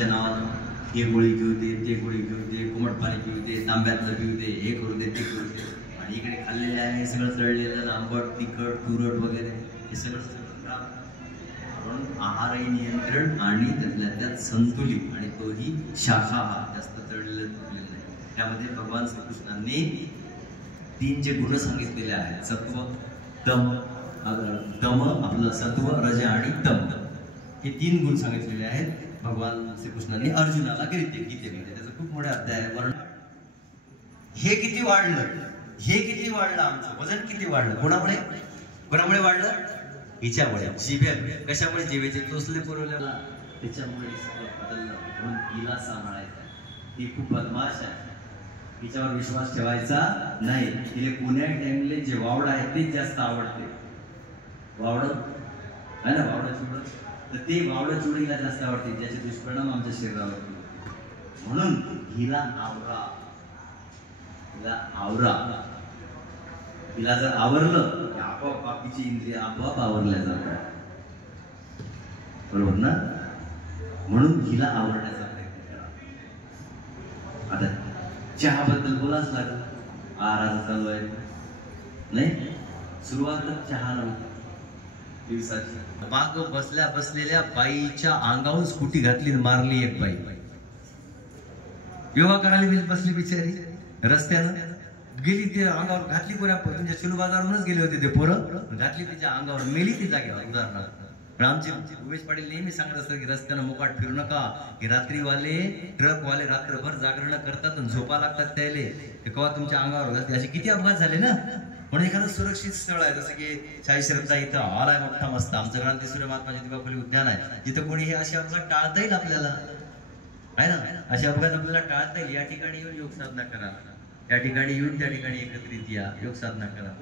पाणीच्या नावानं हे गोळी घेऊ दे, ते गोळी घेऊ दे, कोमट पाणी पिऊ दे, तांब्यातलं पिऊ दे, हे करू दे, ते करू दे. आणि इकडे खाल्लेले आहे सगळं तळलेलं, आंबट, तिखट, तुरट वगैरे हे सगळं म्हणून आहारही नियंत्रण आणि त्यातल्या त्यात संतुलित, आणि तोही शाकाहार, जास्त तळलेलं तुटलेलं नाही. त्यामध्ये भगवान श्रीकृष्णांनी 3 जे गुण सांगितलेले आहेत, सत्व, दम आपलं सत्व, रज आणि तम, हे 3 गुण सांगितलेले आहेत भगवान श्रीकृष्णांनी अर्जुनाला गीतेमध्ये. त्याचं खूप मोठे अध्याय आहे. वर्ण हे किती वाढलं आमचं वजन, किती वाढलं, कोणामुळे वाढलं? हिच्यामुळे, जिभेमुळे. कशामुळे? जिभेचे चोचले पुरवल्या, त्याच्यामुळे बदललं. म्हणून हिला सांभाळायचं. ती खूप बदमाश आहे, तिच्यावर विश्वास ठेवायचा नाही. तिला पुण्या टाइमले जे वावड आहे तेच जास्त आवडते. वावड आहे ना, वावडा चिवड, तर ते वावडा चिवडीला जास्त आवडते, ज्याचे दुष्परिणाम आमच्या शरीरावर. म्हणून हिला आवरा. हिला जर आवरलं की आपोआप बाकीची इंद्रिय आपोआप आवरल्या जातात, बरोबर ना? म्हणून हिला आवरण्याचा प्रयत्न करा. आता चहाबद्दल बोलाच लागेल. आहाराचं चालू आहे नाही, सुरुवातच चहा नव्हती दिवसाची. माग बसलेल्या बाईच्या अंगावर स्कूटी घातली, मारली एक बाई. योगा करायला बसली बिचारी, रस्त्यानं गेली, ते अंगावर घातली. कोणा तुमच्या शिलू बाजारूनच गेले होते ते पोरं, घातली तिच्या अंगावर, मेली ती जागेवर. उदाहरणार्थ आमचे उमेश पाटील नेहमी सांगत असतात की रस्त्यानं मुकाट फिरू नका. की रात्रीवाले, ट्रकवाले रात्रभर जागरण करतात आणि झोपा लागतात त्याले, ते केव्हा तुमच्या अंगावर घालते. असे किती अपघात झाले ना. म्हणून एखादं सुरक्षित स्थळ आहे, जसं की शाहीश्रमचा इथं हॉल आहे मोठा मस्त, आमचं क्रांतीसूर्य महात्मा ज्योतिबा फुले उद्यान आहे, तिथं कोणी हे असे अपघात टाळता येईल आपल्याला, आहे ना. असे अपघात आपल्याला टाळता येईल. या ठिकाणी येऊन योग साधना करा, त्या ठिकाणी येऊन त्या ठिकाणी एकत्रित या, योग साधना करा.